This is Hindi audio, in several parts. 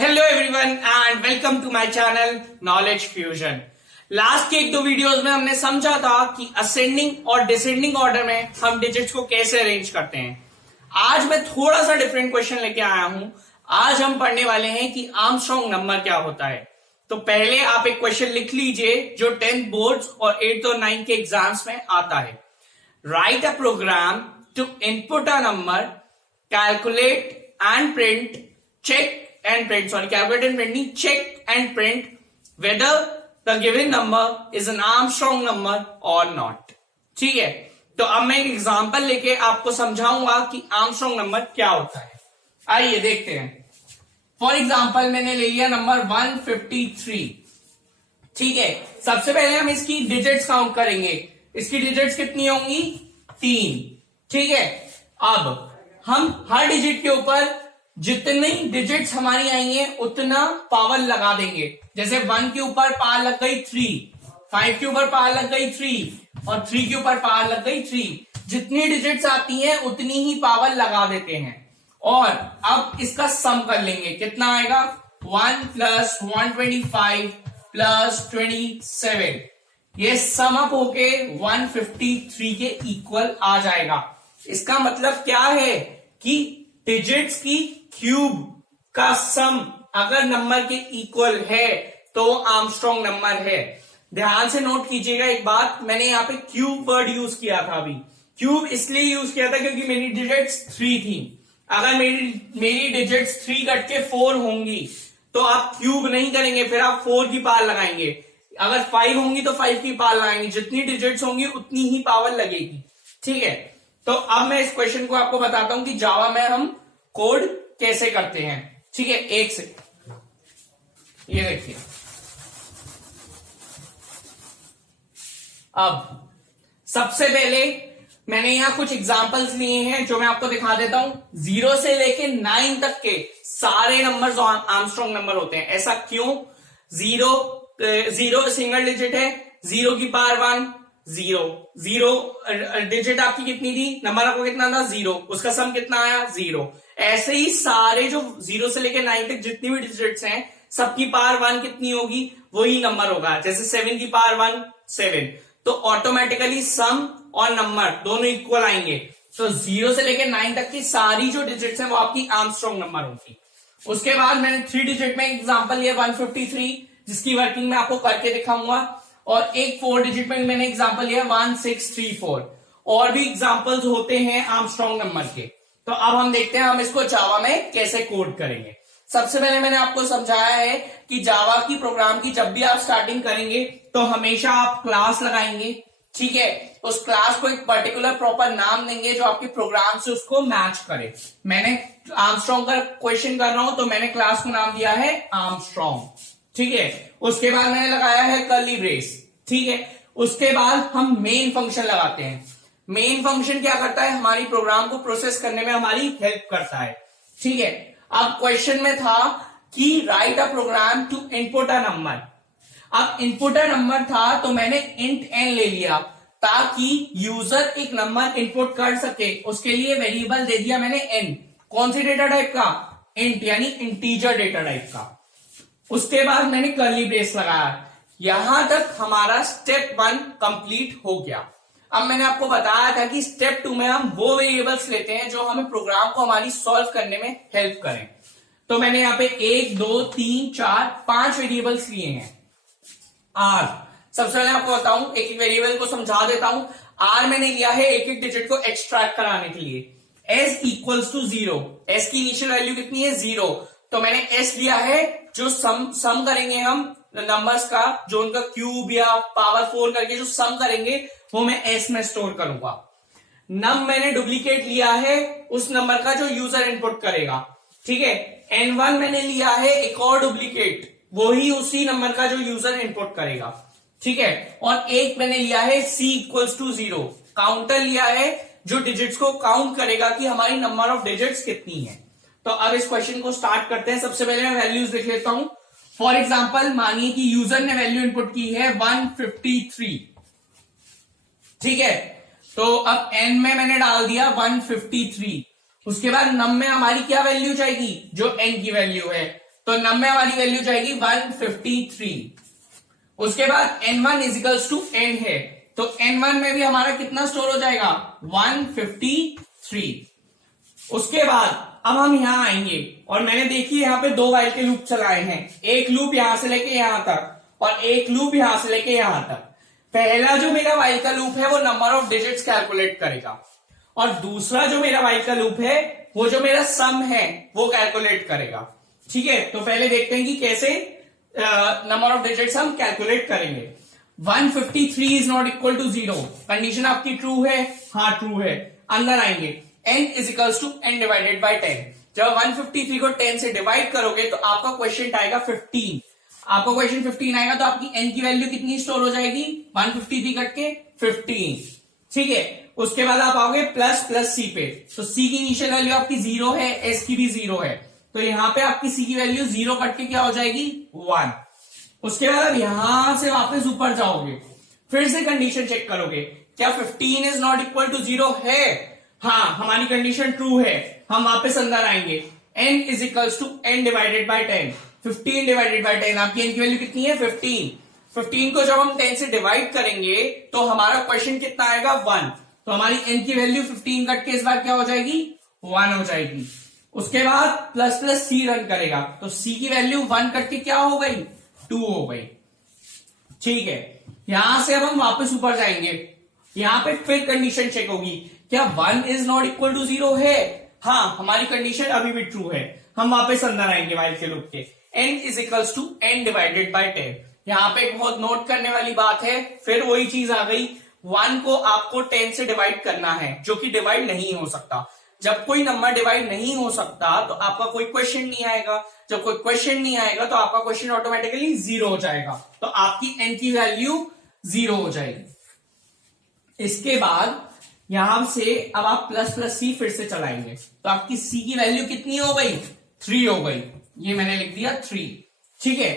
Hello everyone and welcome to my channel knowledge fusion. Last के एक दो वीडियोस में हमने समझा था कि असेंडिंग और डिसेंडिंग ऑर्डर में हम डिजिट्स को कैसे अरेंज करते हैं। आज मैं थोड़ा सा डिफरेंट क्वेश्चन लेके आया हूं। आज हम पढ़ने वाले हैं कि आर्मस्ट्रांग नंबर क्या होता है। तो पहले आप एक क्वेश्चन लिख लीजिए जो 10th बोर्ड्स और 8th और 9th के एग्जाम्स में आता है। Write a program to input a number, calculate and print, calculate and print, check and print whether the given number is an Armstrong number or not। ठीक है, तो अब मैं एक एग्जांपल लेके आपको समझाऊंगा कि आर्मस्ट्रांग नंबर क्या होता है। आइए देखते हैं। फॉर एग्जांपल मैंने ले लिया नंबर 153। ठीक है, सबसे पहले हम इसकी डिजिट्स काउंट करेंगे। इसकी डिजिट्स कितनी होंगी? 3। ठीक है, अब हम हर डिजिट के ऊपर जितनी डिजिट्स हमारी आई हैं उतना पावर लगा देंगे। जैसे 1 के ऊपर पावर लग गई 3, 5 के ऊपर पावर लग गई 3 और 3 के ऊपर पावर लग गई 3। जितनी डिजिट्स आती हैं उतनी ही पावर लगा देते हैं। और अब इसका सम कर लेंगे, कितना आएगा? 1 + 125 + 27। ये सम अप होके 153 के इक्वल आ जाएगा। इसका मतलब क्या है कि डिजिट्स की क्यूब का सम अगर नंबर के इक्वल है तो आर्मस्ट्रांग नंबर है। ध्यान से नोट कीजिएगा एक बात, मैंने यहाँ पे क्यूब वर्ड यूज किया था। अभी क्यूब इसलिए यूज किया था क्योंकि मेरी डिजिट्स 3 थी। अगर मेरी डिजिट्स 3 कट के 4 होंगी तो आप क्यूब नहीं करेंगे, फिर आप 4 की पावर लगाएंगे। अगर 5 होंगी तो 5 की पावर लगाएंगे। जितनी डिजिट्स होंगी उतनी ही पावर लगेगी। ठीक है, तो अब मैं इस क्वेश्चन को आपको बताता हूं कि जावा में हम कोड कैसे करते हैं। ठीक है, एक से ये देखिए। अब सबसे पहले मैंने यहां कुछ एग्जांपल्स लिए हैं जो मैं आपको दिखा देता हूं। 0 से लेके 9 तक के सारे नंबर्स आर्मस्ट्रांग नंबर होते हैं। ऐसा क्यों? 0 सिंगल डिजिट है, 0 की पावर 1, 0 डिजिट आपकी कितनी थी? नंबर आपको कितना था? 0। उसका सम कितना आया? 0। ऐसे ही सारे जो 0 से लेकर 9 तक जितनी भी डिजिट्स हैं सबकी पावर 1 कितनी होगी? वही नंबर होगा। जैसे 7 की पावर 1 7, तो ऑटोमेटिकली सम और नंबर दोनों इक्वल आएंगे। तो 0 से लेकर 9 तक की सारी जो डिजिट्स हैं वो आपकी आर्मस्ट्रांग नंबर होगी। उसके बाद मैंने 3 डिजिट में एग्जांपल लिया 153, जिसकी वर्किंग में आपको करके दिखाऊंगा। और एक 4 डिजिट में मैंने एग्जांपल लिया 1634। और भी एग्जांपल्स होते हैं आर्मस्ट्रांग नंबर के। तो अब हम देखते हैं हम इसको जावा में कैसे कोड करेंगे। सबसे पहले मैंने आपको समझाया है कि जावा की प्रोग्राम की जब भी आप स्टार्टिंग करेंगे तो हमेशा आप क्लास लगाएंगे। ठीक है, उस क्लास को एक पर्टिकुलर प्रॉपर नाम देंगे जो आपके प्रोग्राम से उसको मैच करे। मैंने आर्मस्ट्रांग का क्वेश्चन कर रहा हूं तो मैंने क्लास को नाम दिया है आर्मस्ट्रांग। ठीक है, उसके बाद मैंने लगाया है कर्ली ब्रेस। ठीक है, उसके बाद हम मेन फंक्शन लगाते हैं। मेन फंक्शन क्या करता है? हमारी प्रोग्राम को प्रोसेस करने में हमारी हेल्प करता है। ठीक है, अब क्वेश्चन में था कि write a program to input a number. अब इनपुट अ नंबर था तो मैंने इंट n ले लिया ताकि यूजर एक नंबर इनपुट कर सके। उसके लिए वेरिएबल दे दिया मैंने n। कौन सी डेटा टाइप का? इंट, यानी इंटीजर डेटा टाइप का। उसके बाद मैंने कर्ली ब्रेस लगाया। यहां तक हमारा स्टेप 1 कंप्लीट हो गया। अब मैंने आपको बताया था कि स्टेप 2 में हम वो वेरिएबल्स लेते हैं जो हमें प्रोग्राम को हमारी सॉल्व करने में हेल्प करें। तो मैंने यहाँ पे 1 2 3 4 5 वेरिएबल्स लिए हैं। आर, सबसे पहले आपको बताऊं, एक एक वेरिएबल को समझा देता हूं। आर मैंने लिया है एक एक डिजिट को एक्सट्रैक्ट कराने के लिए। S equals to 0। एस की इनिशियल वैल्यू कितनी है? 0। तो मैंने एस लिया है जो सम करेंगे हम नंबर्स का, जो उनका क्यूब या पावर 4 करके जो सम करेंगे वो मैं एस में स्टोर करूंगा। नम मैंने डुप्लीकेट लिया है उस नंबर का जो यूजर इनपुट करेगा। ठीक है, n1 मैंने लिया है एक और डुप्लीकेट, वो ही उसी नंबर का जो यूजर इनपुट करेगा। ठीक है, और एक मैंने लिया है c इक्वल्स टू 0। काउंटर लिया है जो डिजिट्स को काउंट करेगा कि हमारी नंबर ऑफ डिजिट्स कितनी है। तो अब इस क्वेश्चन को स्टार्ट करते हैं। सबसे पहले मैं वैल्यूज लिख लेता हूं। फॉर एग्जाम्पल मानिए कि यूजर ने वैल्यू इनपुट की है 153। ठीक है, तो अब n में मैंने डाल दिया 153। उसके बाद नम में हमारी क्या वैल्यू जाएगी? जो n की वैल्यू है। तो 90 हमारी वैल्यू जाएगी 153। उसके बाद n1 इजिकल्स टू n है, तो n1 में भी हमारा कितना स्टोर हो जाएगा 153। उसके बाद अब हम यहां आएंगे और मैंने देखिए यहां पे दो वाइल के लूप चलाए हैं, एक लूप यहां से लेके यहां तक और एक लूप यहां से लेके यहां तक। पहला जो मेरा वाइल का लूप है वो नंबर ऑफ डिजिट्स कैलकुलेट करेगा और दूसरा जो मेरा वाइल का लूप है वो जो मेरा सम है वो कैलकुलेट करेगा। ठीक है, तो पहले देखते हैं कि कैसे नंबर ऑफ डिजिट्स हम कैलकुलेट करेंगे। 153 is not equal to 0, condition आपकी ट्रू है, हाँ ट्रू है। अंदर आएंगे n is equals to n divided by 10। जब 153 को 10 से डिवाइड करोगे तो आपका क्वेश्चन आएगा 15। आपका क्वेश्चन 15 आएगा तो आपकी n की वैल्यू कितनी स्टोर हो जाएगी 153 कट के 15। ठीक है, उसके बाद आप आओगे प्लस प्लस सी पे, तो सी की इनिशियल वैल्यू आपकी 0 है, एस की भी 0 है, तो यहां पे आपकी सी की वैल्यू 0 कट के क्या हो जाएगी 1। उसके बाद आप यहां से वापस ऊपर जाओगे, फिर से कंडीशन चेक करोगे, क्या 15 इज नॉट इक्वल टू 0 है, हाँ हमारी कंडीशन ट्रू है। हम वापस अंदर आएंगे, n is equals to n divided by 10। 15 divided by 10, आपकी n की वैल्यू कितनी है 15। 15 को जब हम 10 से डिवाइड करेंगे तो हमारा क्वेश्चन कितना आएगा 1, तो हमारी n की वैल्यू 15 कट के इस बार क्या हो जाएगी 1 हो जाएगी। उसके बाद प्लस प्लस सी रन करेगा, तो सी की वैल्यू 1 कट के क्या हो गई 2 हो गई। ठीक है, यहां से अब हम वापस ऊपर जाएंगे, यहां पे फिर कंडीशन चेक होगी, क्या 1 इज नॉट इक्वल टू 0 है, हाँ हमारी कंडीशन अभी भी ट्रू है। हम वापस अंदर आएंगे वाइल के लूप के, n is equals to n divided by 10। यहां पे एक बहुत नोट करने वाली बात है, फिर वही चीज आ गई, 1 को आपको 10 से डिवाइड करना है जो कि डिवाइड नहीं हो सकता। जब कोई नंबर डिवाइड नहीं हो सकता तो आपका कोई क्वेश्चन नहीं आएगा, जब कोई क्वेश्चन नहीं आएगा तो आपका क्वेश्चन ऑटोमेटिकली 0 हो जाएगा, तो आपकी n की वैल्यू 0 हो जाएगी। इसके बाद यहां से अब आप प्लस प्लस सी फिर से चलाएंगे, तो आपकी सी की वैल्यू कितनी हो गई 3 हो गई, ये मैंने लिख दिया 3। ठीक है,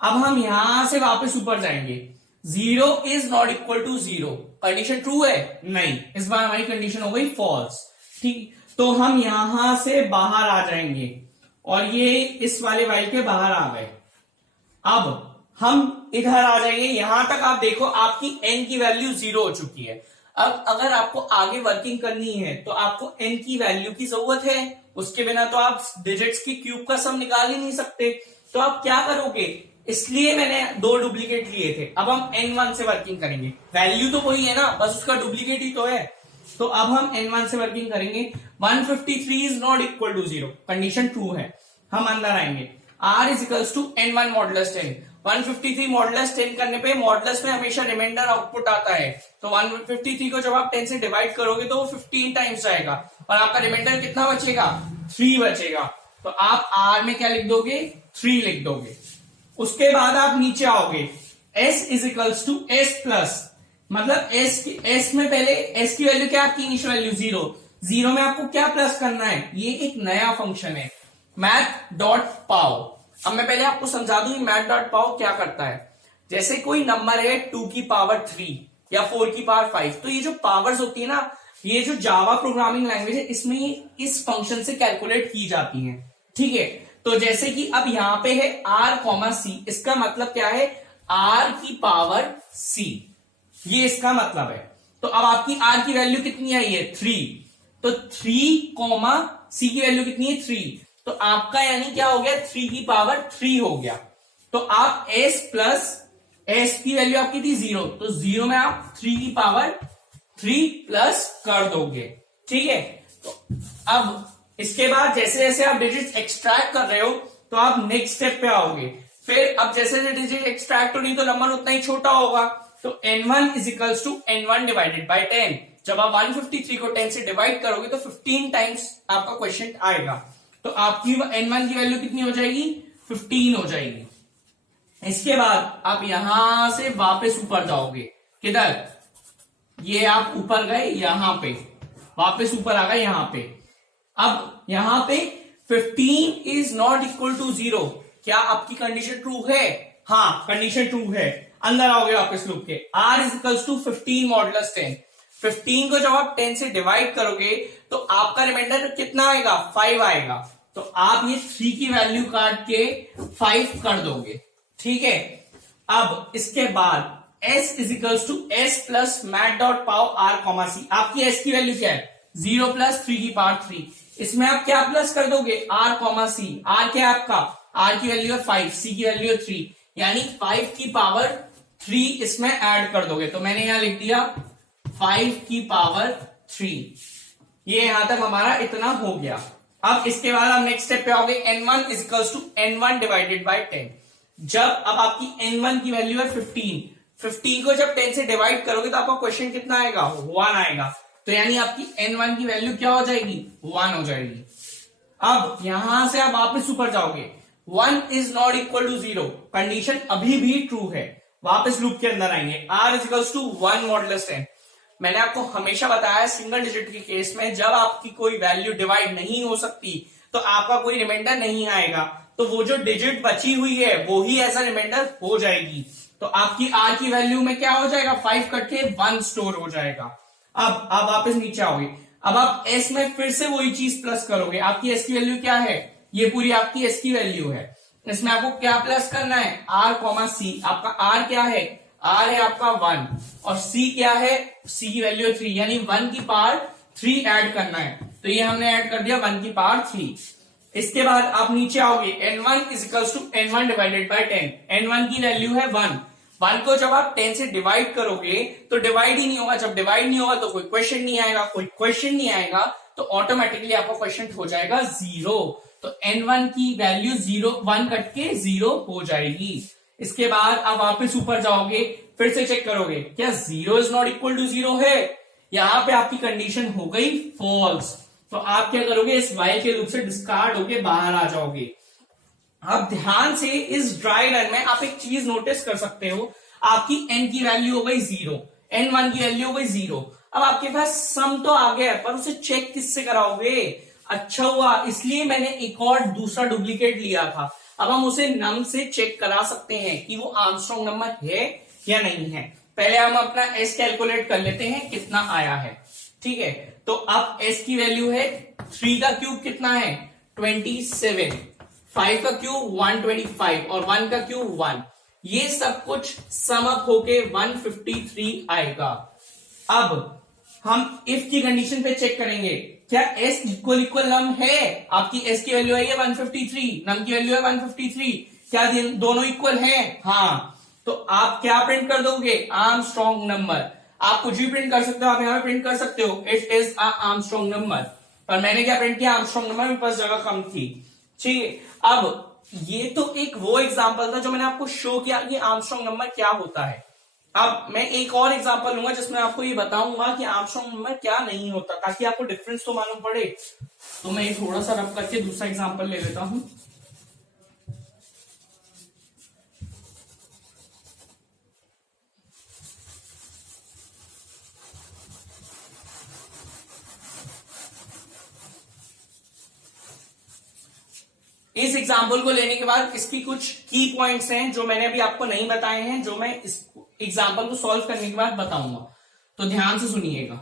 अब हम यहां से वापस ऊपर जाएंगे, 0 is not equal to 0, condition true है नहीं, इस बार हमारी कंडीशन हो गई फॉल्स। ठीक, तो हम यहां से बाहर आ जाएंगे और ये इस वाले वाइल के बाहर आ गए। अब हम इधर आ जाएंगे, यहां तक आप देखो आपकी n की वैल्यू 0 हो चुकी है। अब अगर आपको आगे वर्किंग करनी है तो आपको n की वैल्यू की जरूरत है, उसके बिना तो आप डिजिट्स की क्यूब का सम निकाल ही नहीं सकते। तो आप क्या करोगे, इसलिए मैंने 2 डुप्लीकेट लिए थे, अब हम n1 से वर्किंग करेंगे, वैल्यू तो वही है ना, बस उसका डुप्लीकेट ही तो है। तो अब हम n1 से वर्किंग करेंगे, 153 is not equal to 0, condition true है। हम अंदर आएंगे, r is equals to n1 modulus 10। 153 modulus 10 करने पे मॉडुलस में हमेशा रिमाइंडर आउटपुट आता है, तो 153 को जब आप 10 से डिवाइड करोगे तो वो 15 टाइम्स जाएगा और आपका रिमाइंडर कितना बचेगा 3 बचेगा, तो आप r में क्या लिख दोगे 3 लिख दोगे। उसके बाद आप नीचे आओगे, s is equals to s plus, मतलब s में पहले s की वैल्यू क्या आपकी इनिशियल वैल्यू 0 में आपको क्या प्लस करना है, ये एक नया फंक्शन है मैथ डॉट पाव। अब मैं पहले आपको समझा दूं मैथ डॉट पाव क्या करता है। जैसे कोई नंबर है 2 की पावर 3 या 4 की पावर 5, तो ये जो पावर्स होती है ना, ये जो जावा प्रोग्रामिंग लैंग्वेज है इसमें इस फंक्शन से कैलकुलेट की जाती है। ठीक है, तो जैसे कि अब यहां पे है r, c, इसका मतलब क्या है r की पावर c, ये इसका मतलब है। तो अब आपकी r की वैल्यू कितनी आई है 3, तो 3, c की वैल्यू कितनी है 3, तो आपका यानी क्या हो गया 3 की पावर 3 हो गया। तो आप s प्लस s की वैल्यू आपकी थी 0, तो 0 में आप 3 की पावर 3 प्लस कर दोगे। ठीक है, तो अब इसके बाद जैसे जैसे आप डिजिट एक्सट्रैक्ट कर रहे हो तो आप नेक्स्ट स्टेप पे आओगे, फिर अब जैसे जैसे डिजिट एक्सट्रैक्ट हो रही तो नंबर उतना ही छोटा होगा, तो n1 is equals to n1 divided by 10। जब आप 153 को 10 से डिवाइड करोगे तो 15 टाइम्स आपका क्वेश्चन आएगा, तो आपकी n1 की वैल्यू कितनी हो जाएगी 15 हो जाएगी। इसके बाद आप यहां से वापस ऊपर जाओगे, किधर, ये आप ऊपर गए यहां पे, वापस ऊपर आ गए यहां पे। अब यहां पे 15 इज नॉट इक्वल टू 0, क्या आपकी कंडीशन ट्रू है, हाँ कंडीशन ट्रू है। अंदर आओगे वापस लूप के, r is equals to 15 modulus 10। 15 को जब आप 10 से डिवाइड करोगे तो आपका रिमाइंडर कितना आएगा 5 आएगा, तो आप ये 3 की वैल्यू काट के 5 कर दोगे, ठीक है। अब इसके बाद s equals to S plus math dot pow R comma C. आपकी s की वैल्यू क्या है 0 प्लस 3 की पावर 3। इसमें आप क्या प्लस कर दोगे r कॉमा सी। r क्या है आपका, r की वैल्यू है 5, c की वैल्यू है 3, यानी 5 की पावर 3 इसमें ऐड कर दोगे। तो मैंने यहां लिख दिया 5 की पावर 3। ये यहां तक हमारा इतना हो गया। अब इसके बाद हम नेक्स्ट स्टेप पे आओगे, n1 equals to n1 divided by 10। जब अब आपकी n1 की वैल्यू है 15 को जब 10 से डिवाइड करोगे तो आपका क्वेश्चन कितना आएगा 1 आएगा। तो यानी आपकी n1 की वैल्यू क्या हो जाएगी 1 हो जाएगी। अब यहां से आप वापस ऊपर जाओगे, 1 is not equal to 0, condition अभी भी ट्रू है। वापस लूप के अंदर आएंगे, r इजिकल्स टू 1 मॉडुलस 10। मैंने आपको हमेशा बताया सिंगल डिजिट के केस में जब आपकी कोई वैल्यू डिवाइड नहीं हो सकती तो आपका कोई रिमाइंडर नहीं आएगा, तो वो जो डिजिट बची हुई है वो ही एज अ रिमाइंडर हो जाएगी। तो आपकी r की वैल्यू में क्या हो जाएगा 5 कट के 1 स्टोर हो जाएगा। अब आप वापस नीचे आओगे, अब आप s में फिर से वही चीज प्लस करोगे। आपकी s की वैल्यू क्या है, ये पूरी आपकी s की वैल्यू है। इसमें आपको क्या प्लस करना है r कॉमा सी। आपका r क्या है, r है आपका 1 और c क्या है, c की वैल्यू है 3, यानी 1 की पावर 3 ऐड करना है। तो ये हमने ऐड कर दिया 1 की पावर 3। इसके बाद आप नीचे आओगे, n1 equals to n1 divided by 10। n1 की वैल्यू है 1 को जब आप 10 से डिवाइड करोगे तो डिवाइड ही नहीं होगा। जब डिवाइड नहीं होगा तो कोई क्वेश्चन नहीं आएगा, कोई क्वेश्चन नहीं आएगा तो ऑटोमेटिकली आपका क्वेश्चन हो जाएगा 0। तो n1 की वैल्यू 1 कट के 0 हो जाएगी। इसके बाद आप वापस ऊपर जाओगे, फिर से चेक करोगे क्या 0 इज नॉट इक्वल टू 0 है। यहां पे आपकी कंडीशन हो गई फॉल्स। तो आप क्या करोगे, इस वाइल के लूप से डिस्कार्ड होके बाहर आ जाओगे। अब ध्यान से इस ड्राई रन में आप एक चीज नोटिस कर सकते हो, आपकी n की वैल्यू हो गई 0, n1 की वैल्यू हो गई 0। अब आपके पास सम तो आ गया पर उसे चेक किससे कराओगे। अच्छा हुआ इसलिए मैंने एक और दूसरा डुप्लीकेट लिया था। अब हम उसे नम से चेक करा सकते हैं कि वो आर्मस्ट्रांग नंबर है या नहीं है। पहले हम अपना s कैलकुलेट कर लेते हैं कितना आया है, ठीक है। तो अब s की वैल्यू है 3 का क्यूब कितना है 27, 5 का क्यूब 125 और 1 का क्यूब 1। ये सब कुछ सम अप होके 153 आएगा। अब हम इफ की कंडीशन पे चेक करेंगे, क्या s इक्वल नम है। आपकी s की वैल्यू है ये 153, नम की वैल्यू है 153। क्या दोनों इक्वल हैं? हाँ। तो आप क्या प्रिंट कर दोगे आर्मस्ट्रांग नंबर। आप कुछ भी प्रिंट कर सकते हो, आप यहां पे प्रिंट कर सकते हो it is a Armstrong number. पर मैंने क्या प्रिंट किया आर्मस्ट्रांग नंबर, मेरे पास जगह कम थी, ठीक है। अब ये तो एक वो एग्जांपल था जो मैंने आपको शो किया कि आर्मस्ट्रांग नंबर क्या होता है। अब मैं एक और एग्जांपल लूंगा जिसमें आपको ये बताऊंगा कि आर्मस्ट्रांग नंबर क्या नहीं होता, ताकि आपको डिफरेंस तो मालूम पड़े। तो मैं थोड़ा सा रब करके दूसरा एग्जांपल ले लेता हूं। इस एग्जाम्पल को लेने के बाद इसकी कुछ की पॉइंट्स हैं जो मैंने अभी आपको नहीं बताए हैं, जो मैं इस एग्जाम्पल को सॉल्व करने के बाद बताऊंगा। तो ध्यान से सुनिएगा।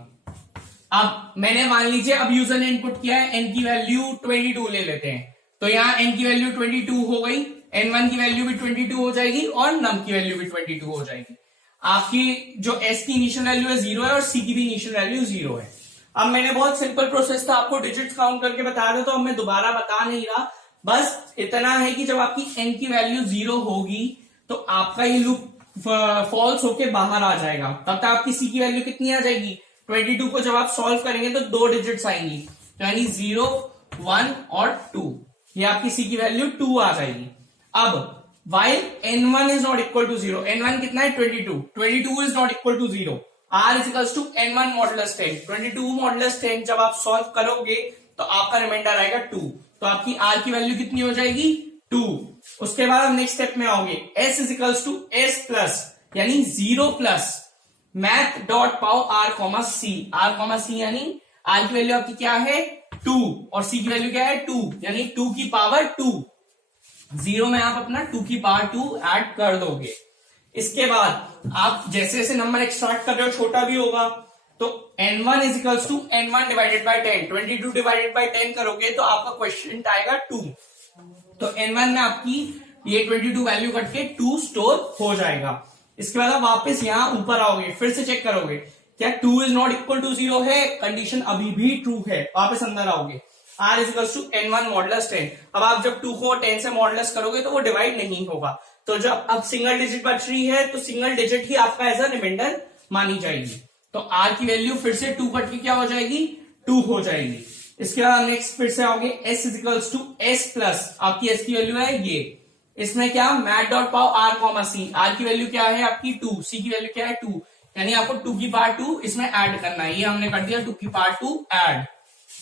अब मैंने मान लीजिए अब यूजर ने इनपुट किया है, n की वैल्यू 22 ले लेते हैं। तो यहां n की वैल्यू 22 हो गई, n1 की वैल्यू भी 22 हो जाएगी और num की वैल्यू भी 22 हो जाएगी। आपकी जो s की इनिशियल वैल्यू है 0 है और c की भी इनिशियल वैल्यू 0 है। अब मैंने बहुत सिंपल प्रोसेस था आपको डिजिट्स काउंट करके बताया था, तो अब मैं दोबारा बता नहीं रहा। बस इतना है कि जब आपकी n की वैल्यू 0 होगी तो आपका ये लूप फॉल्स होके बाहर आ जाएगा। तब तक आपकी c की वैल्यू कितनी आ जाएगी 22 को जब आप सॉल्व करेंगे तो 2 डिजिट्स आएंगी, यानी 0, 1 और 2। ये आपकी c की वैल्यू 2 आ जाएगी। अब while n1 is not equal to 0, n1 कितना है 22 is not equal to 0, r is equals to n1 modulus 10। 22 modulus 10 जब आप सॉल्व करोगे तो आपका रिमाइंडर आएगा 2। तो आपकी r की वैल्यू कितनी हो जाएगी 2। उसके बाद हम नेक्स्ट स्टेप में आओगे, s is equals to s plus यानी 0 plus math dot pow r comma C. r comma सी यानी r की वैल्यू आपकी क्या है 2 और c की वैल्यू क्या है 2, यानी 2 की पावर 2। 0 में आप अपना 2 की पावर 2 ऐड कर दोगे। इसके बाद आप जैसे जैसे नंबर एक्सट्रैक्ट कर रहे हो छोटा भी होगा, तो n1 is equals to n1 divided by 10, 22 divided by 10 करोगे तो आपका क्वेश्चन आएगा 2। तो n1 में आपकी ये 22 वैल्यू कट के 2 स्टोर हो जाएगा। इसके बाद आप वापस यहां ऊपर आओगे, फिर से चेक करोगे क्या 2 इज नॉट इक्वल टू 0 है, कंडीशन अभी भी ट्रू है, वापस अंदर आओगे, r is equals to n1 modulus 10। अब आप जब 2 को 10 से मॉडुलस करोगे तो वो डिवाइड नहीं होगा, तो जब अब सिंगल डिजिट बच रही है तो सिंगल डिजिट ही आपका एज अ रिमाइंडर मानी जाएगी। तो r की वैल्यू फिर से 2 कट के क्या हो जाएगी, 2 हो जाएगी। इसके बाद नेक्स्ट फिर से आओगे, s is equals to s plus आपकी s की वैल्यू है ये, इसमें क्या math dot pow r comma C, r की वैल्यू क्या है आपकी 2, c की वैल्यू क्या है 2, यानी आपको 2 की पावर 2 इसमें ऐड करना है, ये हमने कर दिया 2 की पावर 2 ऐड।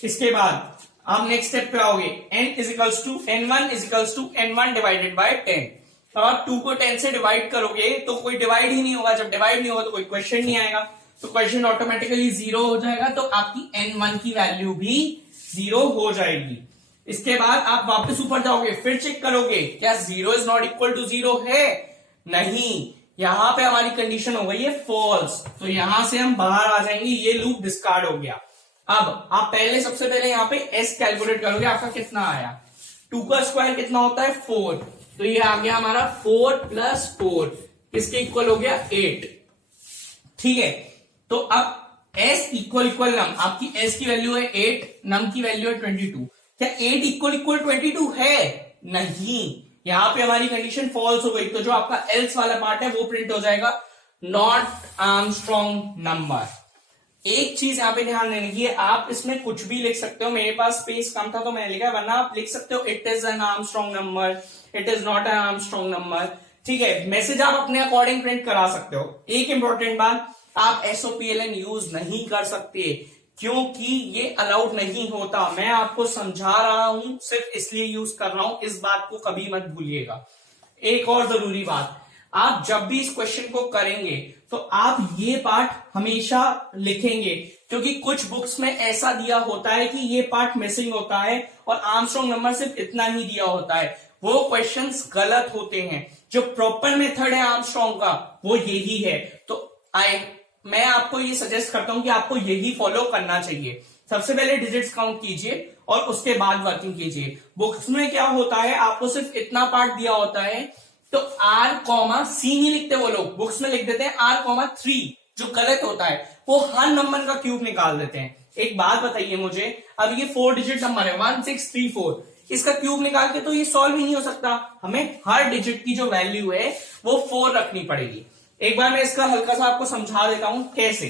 इसके बाद आप नेक्स्ट स्टेप पे आओगे, n is equals to n1 is equals to n1 divided by 10। अब आप 2 को 10 से डिवाइड करोगे तो कोई डिवाइड ही नहीं होगा, जब डिवाइड नहीं होगा तो कोई क्वेश्चन नहीं आएगा, तो क्वेश्चन ऑटोमेटिकली 0 हो जाएगा, तो आपकी n1 की वैल्यू भी 0 हो जाएगी। इसके बाद आप वापस ऊपर जाओगे, फिर चेक करोगे क्या 0 इज नॉट इक्वल टू 0 है, नहीं, यहां पे हमारी कंडीशन हो गई है फॉल्स, तो यहां से हम बाहर आ जाएंगे, ये लूप डिस्कार्ड हो गया। अब आप सबसे पहले यहां पे s कैलकुलेट करोगे, आपका कितना आया, 2 का स्क्वायर कितना होता है 4, तो ये आ गया हमारा 4 प्लस 4 किसके इक्वल हो गया 8। ठीक है, तो अब s इक्वल नम, आपकी s की वैल्यू है 8, नम की वैल्यू है 22, क्या 8 इक्वल 22 है, नहीं, यहां पे हमारी कंडीशन फॉल्स हो गई, तो जो आपका एल्स वाला पार्ट है वो प्रिंट हो जाएगा नॉट आर्मस्ट्रॉन्ग नंबर। एक चीज यहां पे ध्यान देने की है, आप इसमें कुछ भी लिख सकते हो, मेरे पास स्पेस कम था तो मैंने लिखा, वरना आप लिख सकते हो it is an Armstrong number, it is not an Armstrong number. ठीक है, मैसेज आप अपने अकॉर्डिंग प्रिंट करा सकते हो। एक इंपॉर्टेंट बात, आप SOPLN यूज नहीं कर सकते क्योंकि ये अलाउड नहीं होता, मैं आपको समझा रहा हूं, सिर्फ इसलिए यूज कर रहा हूं, इस बात को कभी मत भूलिएगा। एक और जरूरी बात, आप जब भी इस क्वेश्चन को करेंगे तो आप ये पार्ट हमेशा लिखेंगे, क्योंकि कुछ बुक्स में ऐसा दिया होता है कि ये पार्ट मिसिंग होता है और आर्मस्ट्रॉन्ग नंबर सिर्फ इतना ही दिया होता है, वो क्वेश्चंस गलत होते हैं। जो प्रॉपर मेथड है आर्मस्ट्रॉन्ग का वो यही है, तो मैं आपको ये सजेस्ट करता हूं कि आपको यही फॉलो करना चाहिए। सबसे पहले डिजिट्स काउंट कीजिए और उसके बाद वर्किंग कीजिए। बुक्स में क्या होता है, आपको सिर्फ इतना पार्ट दिया होता है, तो R, C नहीं लिखते वो लोग, बुक्स में लिख देते हैं R, 3, जो गलत होता है, वो हर नंबर का क्यूब निकाल देते हैं। एक बात बताइए मुझे, अब ये 4 डिजिट नंबर है 1634, इसका क्यूब निकाल के तो ये सॉल्व ही नहीं हो सकता, हमें हर डिजिट की जो वैल्यू है वो 4 रखनी पड़ेगी। एक बार मैं इसका हल्का सा आपको समझा देता हूं कैसे।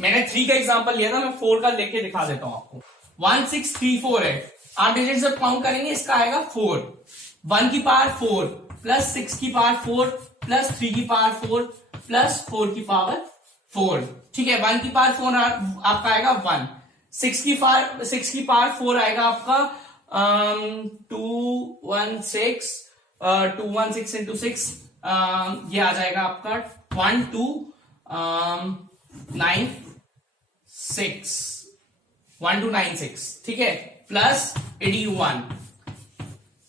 मैंने 3 का एग्जांपल लिया था, मैं 4 का लेके दिखा देता हूं आपको। 1634 है, 8 डिजिट जब काउंट करेंगे इसका आएगा 4, 1 की पावर 4 प्लस 6 की पावर 4 प्लस 3 की पावर 4 प्लस 4 की पावर 4। ठीक है, 1 की पावर 4 आपका आएगा 1, 6 की पावर 4 आएगा आपका 216 इंटू 6, ये आ जाएगा आपका 1296, ठीक है, प्लस 81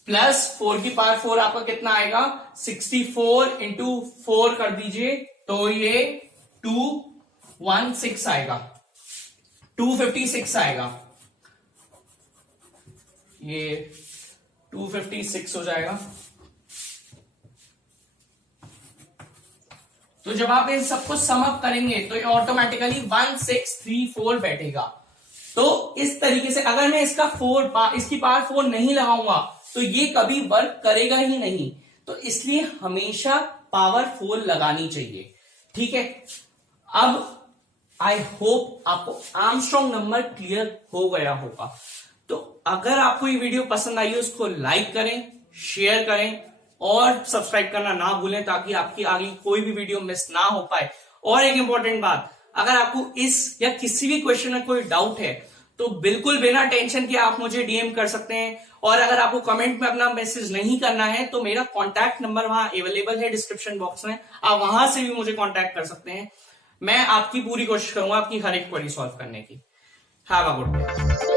प्लस 4 की पावर 4 आपका कितना आएगा 64 इंटू 4 कर दीजिए, तो ये 216 आएगा, 256 आएगा, ये 256 हो जाएगा। तो जब आप इन सबको सम अप करेंगे तो ये ऑटोमेटिकली 1634 बैठेगा। तो इस तरीके से अगर मैं इसकी पावर 4 नहीं लगाऊंगा तो ये कभी वर्क करेगा ही नहीं, तो इसलिए हमेशा पावर 4 लगानी चाहिए। ठीक है, अब आई होप आपको आर्मस्ट्रॉन्ग नंबर क्लियर हो गया होगा। तो अगर आपको ये वीडियो पसंद आई हो उसको लाइक करें, शेयर करें और सब्सक्राइब करना ना भूलें ताकि आपकी आगे कोई भी वीडियो मिस ना हो पाए। और एक इंपॉर्टेंट बात, अगर आपको इस या किसी भी क्वेश्चन में कोई डाउट है तो बिल्कुल बिना टेंशन के आप मुझे डीएम कर सकते हैं, और अगर आपको कमेंट में अपना मैसेज नहीं करना है तो मेरा कॉन्टैक्ट नंबर वहां अवेलेबल है डिस्क्रिप्शन बॉक्स में, आप वहां से भी मुझे कॉन्टैक्ट कर सकते हैं। मैं आपकी पूरी कोशिश करूंगा आपकी हर एक क्वेरी सॉल्व करने की। Have a good day.